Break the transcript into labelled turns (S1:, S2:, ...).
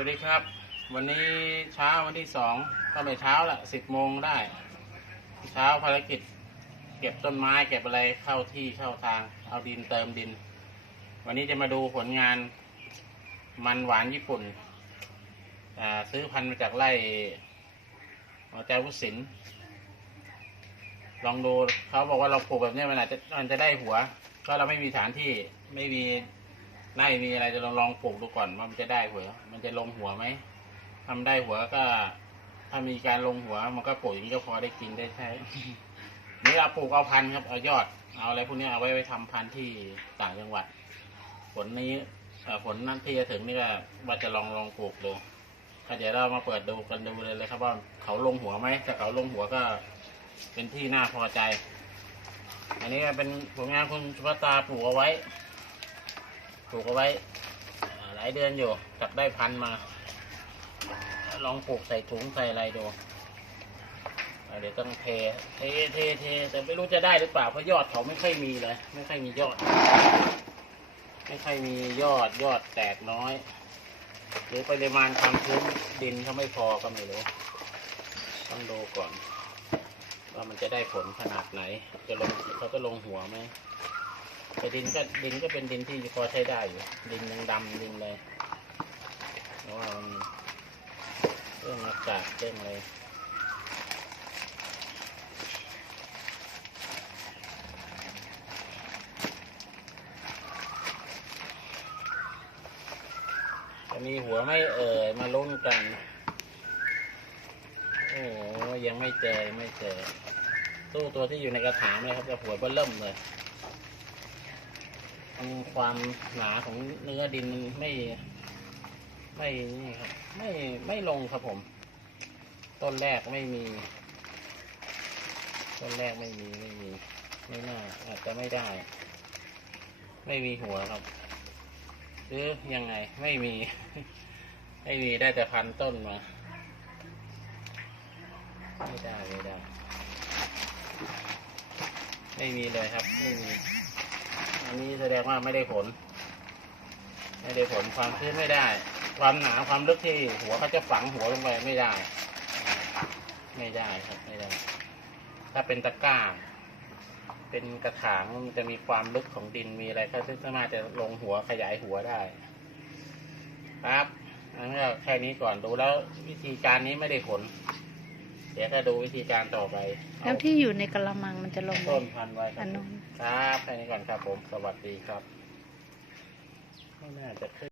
S1: วัสดีครับ วันนี้เช้าวันที่สองก็ไม่เช้าละสิบโมงได้ เช้าภารกิจ เก็บต้นไม้เก็บอะไรเข้าที่เข้าทาง เอาดินเติมดิน วันนี้จะมาดูผลงานมันหวานญี่ปุ่นซื้อพันธุ์มาจากไร่หัวใจวุสินลองดูเขาบอกว่าเราปลูกแบบนี้มันอาจจะมันจะได้หัว ก็เราไม่มีฐานที่ไม่มี ไร่มีอะไรจะลองลองปลูกดูก่อนว่ามันจะได้หัว มันจะลงหัวไหมทำได้หัวก็ ถ้ามีการลงหัว มันก็ปลูกอย่างนี้ก็พอได้กินได้ใช้นี่เราปลูกเอาพันธุ์ครับเอายอด เอาอะไรพวกนี้เอาไว้ไว้ทำพันธุ์ที่ต่างจังหวัด ผลนี้ผลนั้นที่จะถึงนี่ก็ว่าจะลองลองปลูกดูก็เดี๋ยวเรามาเปิดดูกันดูเลยเลยครับว่าเขาลงหัวไหมถ้าเขาลงหัวก็เป็นที่น่าพอใจ อันนี้เป็นผลงานคุณสุภตาปลูกเอาไว้ ลูกเอาไว้หลายเดือนอยู่จับได้พันมา ลองปลูกใส่ถุงใส่อะไรดูเดี๋ยวต้องเทเทเทเทแต่ไม่รู้จะได้หรือเปล่าเพราะยอดเขาไม่ค่อยมีเลย ไม่ค่อยมียอด ไม่ค่อยมียอดยอดแตกน้อย หรือปริมาณความชื้นดินเขาไม่พอก็ไม่รู้ต้องดูก่อน ว่ามันจะได้ผลขนาดไหน จะลงเขาจะลงหัวไหม แต่ดินก็ดินก็เป็นดินที่พอใช้ได้อยู่ ดินยังดำดินเลยเพราะว่ามันเรื่องอากาศเรื่องอะไรจะมีหัวไม่เอ่ยมาลุ้นกัน โอ้ยังไม่เจอไม่เจอ ตู้ตัวที่อยู่ในกระถางเลยครับจะหัวเบิ่เริ่มเลย มันความหนาของเนื้อดินมันไม่ ไม่นี่ครับ ไม่ไม่ลงครับผม ต้นแรกไม่มี ต้นแรกไม่มีไม่มี ไม่น่าอาจจะไม่ได้ ไม่มีหัวครับ หรือยังไงไม่มี ไม่มีได้แต่พันต้นมา ไม่ได้ไม่ได้ ไม่มีเลยครับไม่มี นี้แสดงว่าไม่ได้ผล ไม่ได้ผลความชื้นไม่ได้ ความหนาความลึกที่หัวเขาจะฝังหัวลงไปไม่ได้ ไม่ได้ครับไม่ได้ ถ้าเป็นตะกร้า เป็นกระถางมันจะมีความลึกของดินมีอะไรเขาสามารถจะลงหัวขยายหัวได้ครับอันนี้แค่นี้ก่อนดูแล้ววิธีการนี้ไม่ได้ผล เดี๋ยวถ้าดูวิธีการต่อไปเอา
S2: แล้วที่อยู่ในกระมังมันจะลงไหม
S1: ต้นพันธุ์ไว้ค
S2: อั
S1: รั
S2: น
S1: บ
S2: นู้น
S1: ครับแค่นี้ก่อนครับผม สวัสดีครับไม่น่าจะขึ้น